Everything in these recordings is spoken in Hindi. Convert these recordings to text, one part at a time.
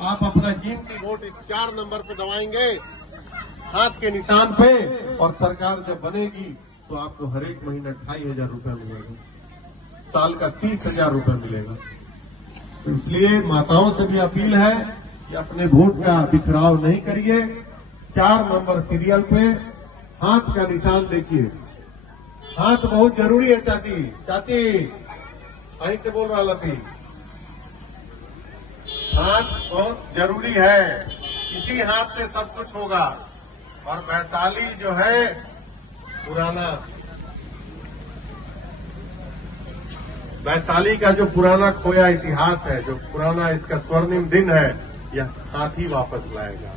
आप अपना कीमती वोट इस 4 नंबर पे दबाएंगे, हाथ के निशान पे, और सरकार जब बनेगी तो आपको हर एक महीना 2,500 रुपया मिलेगा, साल का 30,000 रुपया मिलेगा। तो इसलिए माताओं से भी अपील है कि अपने वोट का बिखराव नहीं करिए। 4 नंबर सीरियल पे हाथ का निशान देखिए। हाथ बहुत जरूरी है चाची, चाची वहीं से बोल रहा थी, हाथ बहुत जरूरी है, इसी हाथ से सब कुछ होगा। और वैशाली जो है पुराना, वैशाली का जो पुराना खोया इतिहास है, जो पुराना इसका स्वर्णिम दिन है, यह हाथ ही वापस लाएगा।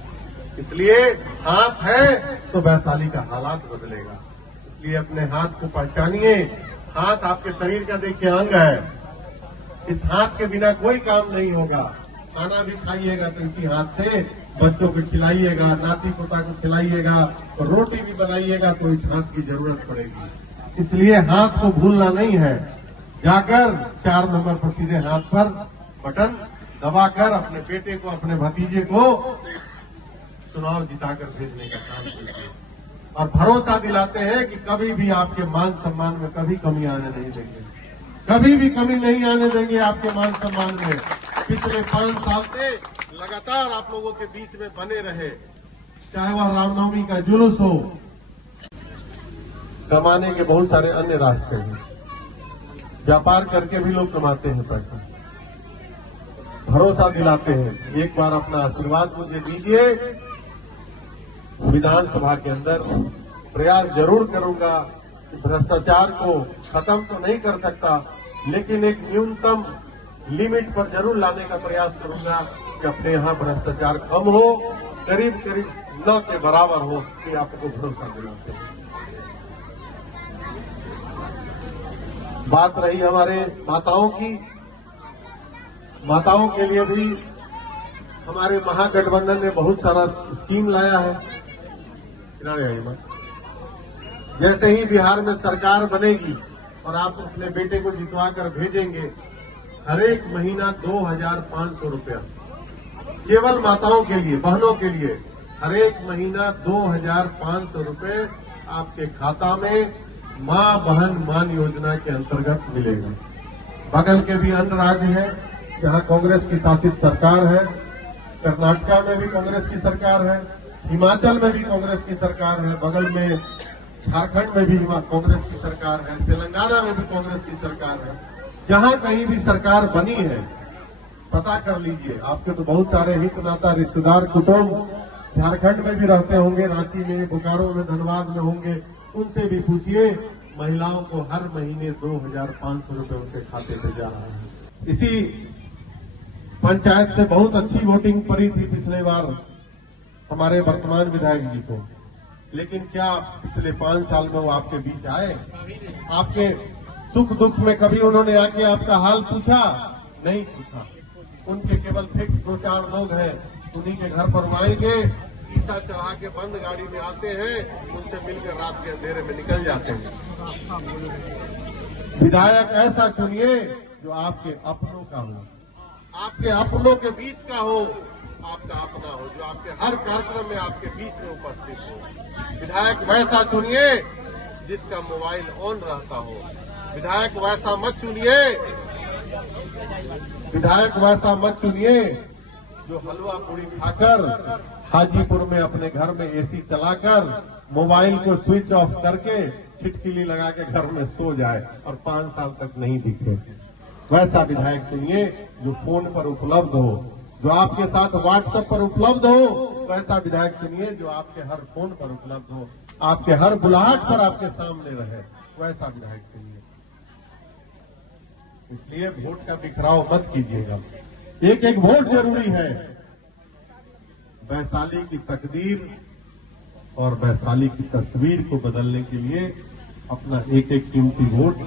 इसलिए हाथ है तो वैशाली का हालात बदलेगा। इसलिए अपने हाथ को पहचानिए। हाथ आपके शरीर का देखिए अंग है, इस हाथ के बिना कोई काम नहीं होगा। खाना भी खाइएगा तो इसी हाथ से, बच्चों को खिलाइएगा, नाती पोता को खिलाइएगा, और रोटी भी बनाइएगा तो इस हाथ की जरूरत पड़ेगी। इसलिए हाथ को भूलना नहीं है। जाकर 4 नंबर पर सीधे हाथ पर बटन दबाकर अपने बेटे को, अपने भतीजे को चुनाव जिताकर भेजने का काम कीजिए। और भरोसा दिलाते हैं कि कभी भी आपके मान सम्मान में कभी कमी आने नहीं देंगे, कभी भी कमी नहीं आने देंगे आपके मान सम्मान में। पिछले 5 साल से लगातार आप लोगों के बीच में बने रहे, चाहे वह रामनवमी का जुलूस हो। कमाने के बहुत सारे अन्य रास्ते हैं, व्यापार करके भी लोग कमाते हैं पैसा। भरोसा दिलाते हैं, एक बार अपना आशीर्वाद मुझे दीजिए। विधानसभा के अंदर प्रयास जरूर करूंगा कि भ्रष्टाचार को खत्म तो नहीं कर सकता, लेकिन एक न्यूनतम लिमिट पर जरूर लाने का प्रयास करूंगा कि अपने यहाँ भ्रष्टाचार कम हो, करीब करीब न के बराबर हो, कि आपको भरोसा दिलाते हैं। बात रही हमारे माताओं की, माताओं के लिए भी हमारे महागठबंधन ने बहुत सारा स्कीम लाया है। किनारे आइए मत। जैसे ही बिहार में सरकार बनेगी और आप अपने बेटे को जितवा कर भेजेंगे, हर एक महीना 2,500 रुपया केवल माताओं के लिए, बहनों के लिए, हर एक महीना 2,500 रुपये आपके खाता में मां बहन मान योजना के अंतर्गत मिलेगा। बगल के भी अन्य राज्य है जहां कांग्रेस की शासित सरकार है, कर्नाटका में भी कांग्रेस की सरकार है, हिमाचल में भी कांग्रेस की सरकार है, बगल में झारखंड में भी कांग्रेस की सरकार है, तेलंगाना में भी कांग्रेस की सरकार है। जहां कहीं भी सरकार बनी है, पता कर लीजिए। आपके तो बहुत सारे हित नाता, रिश्तेदार, कुटुंब झारखंड में भी रहते होंगे, रांची में, बोकारो में, धनबाद में होंगे। उनसे भी पूछिए, महिलाओं को हर महीने 2,500 रुपये उनके खाते पे जा रहा है। इसी पंचायत से बहुत अच्छी वोटिंग पड़ी थी पिछले बार हमारे वर्तमान विधायक जी को, लेकिन क्या पिछले 5 साल में वो आपके बीच आए? आपके सुख दुख में कभी उन्होंने आके आपका हाल पूछा? नहीं पूछा। उनके केवल फिक्स 2-4 लोग हैं, उन्हीं के घर पर आएंगे, शीशा चढ़ा के बंद गाड़ी में आते हैं, उनसे मिलकर रात के अंधेरे में निकल जाते हैं। विधायक ऐसा चुनिए जो आपके अपनों का हो, आपके अपनों के बीच का हो, आपका अपना हो, जो आपके हर कार्यक्रम में आपके बीच में उपस्थित हो। विधायक वैसा चुनिए जिसका मोबाइल ऑन रहता हो। विधायक वैसा मत चुनिए, विधायक वैसा मत चुनिए जो हलवा पूरी खाकर हाजीपुर में अपने घर में एसी चलाकर मोबाइल को स्विच ऑफ करके छिटकिली लगा के घर में सो जाए और 5 साल तक नहीं दिखे। वैसा विधायक चुनिए जो फोन पर उपलब्ध हो, जो आपके साथ व्हाट्सएप पर उपलब्ध हो। वैसा विधायक चुनिए जो आपके हर फोन पर उपलब्ध हो, आपके हर बुलाहट पर आपके सामने रहे। वैसा विधायक चुनिए। इसलिए वोट का बिखराव मत कीजिएगा, एक एक वोट जरूरी है। वैशाली की तकदीर और वैशाली की तस्वीर को बदलने के लिए अपना एक एक कीमती वोट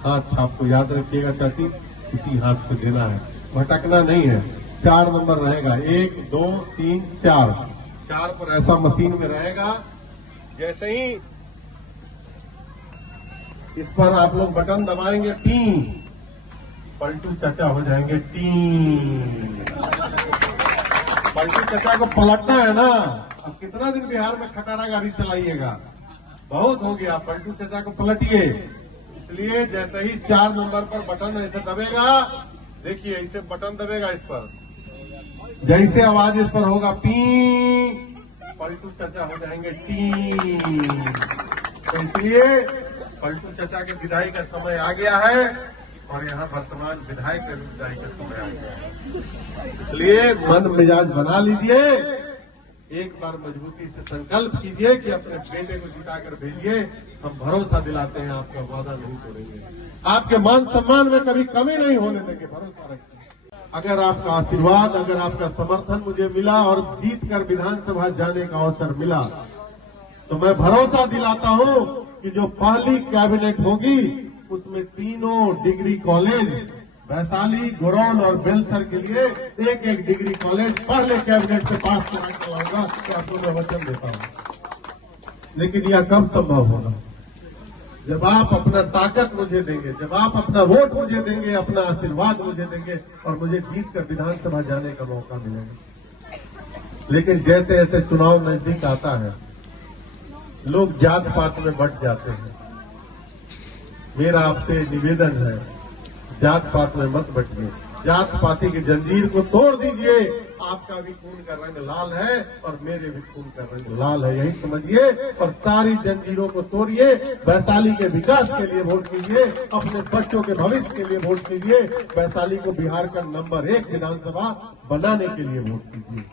हाथ छाप को याद रखिएगा चाची, इसी हाथ से देना है, भटकना नहीं है। 4 नंबर रहेगा, 1 2 3 4 4 पर ऐसा मशीन में रहेगा। जैसे ही इस पर आप लोग बटन दबाएंगे, टी पलटू चाचा हो जाएंगे, टी पलटू चचा को पलटना है ना। अब कितना दिन बिहार में खटारा गाड़ी चलाइएगा, बहुत हो गया। पलटू चचा को पलटिए। इसलिए जैसे ही 4 नंबर पर बटन ऐसे दबेगा, देखिए ऐसे बटन दबेगा इस पर, जैसे आवाज इस पर होगा पी, पलटू चचा हो जाएंगे टी। तो इसलिए पलटू चचा के विदाई का समय आ गया है और यहाँ वर्तमान विधायक के विदाई का समय आ गया है। इसलिए मन मिजाज बना लीजिए, एक बार मजबूती से संकल्प कीजिए कि अपने बेटे को जिताकर भेजिए। हम भरोसा दिलाते हैं, आपका वादा नहीं तोड़ेंगे, आपके मान सम्मान में कभी कमी नहीं होने देंगे, भरोसा रखिए। अगर आपका आशीर्वाद, अगर आपका समर्थन मुझे मिला और जीतकर विधानसभा जाने का अवसर मिला, तो मैं भरोसा दिलाता हूं कि जो पहली कैबिनेट होगी उसमें तीनों डिग्री कॉलेज, वैशाली, गुरौल और बेलसर के लिए एक एक डिग्री कॉलेज पहले कैबिनेट से पास करा के लाऊंगा। तो आपको मैं वचन देता हूं। लेकिन यह कब संभव होगा? जब आप अपना ताकत मुझे देंगे, जब आप अपना वोट मुझे देंगे, अपना आशीर्वाद मुझे देंगे और मुझे जीत कर विधानसभा जाने का मौका मिलेगा। लेकिन जैसे जैसे चुनाव नजदीक आता है, लोग जात पात में बंट जाते हैं। मेरा आपसे निवेदन है, जात पात में मत बंटिए, जात पाती की जंजीर को तोड़ दीजिए। आपका भी खून का रंग लाल है और मेरे भी खून का रंग लाल है, यही समझिए और सारी जंजीरों को तोड़िए। वैशाली के विकास के लिए वोट कीजिए, अपने बच्चों के भविष्य के लिए वोट कीजिए, वैशाली को बिहार का नंबर 1 विधानसभा बनाने के लिए वोट कीजिए।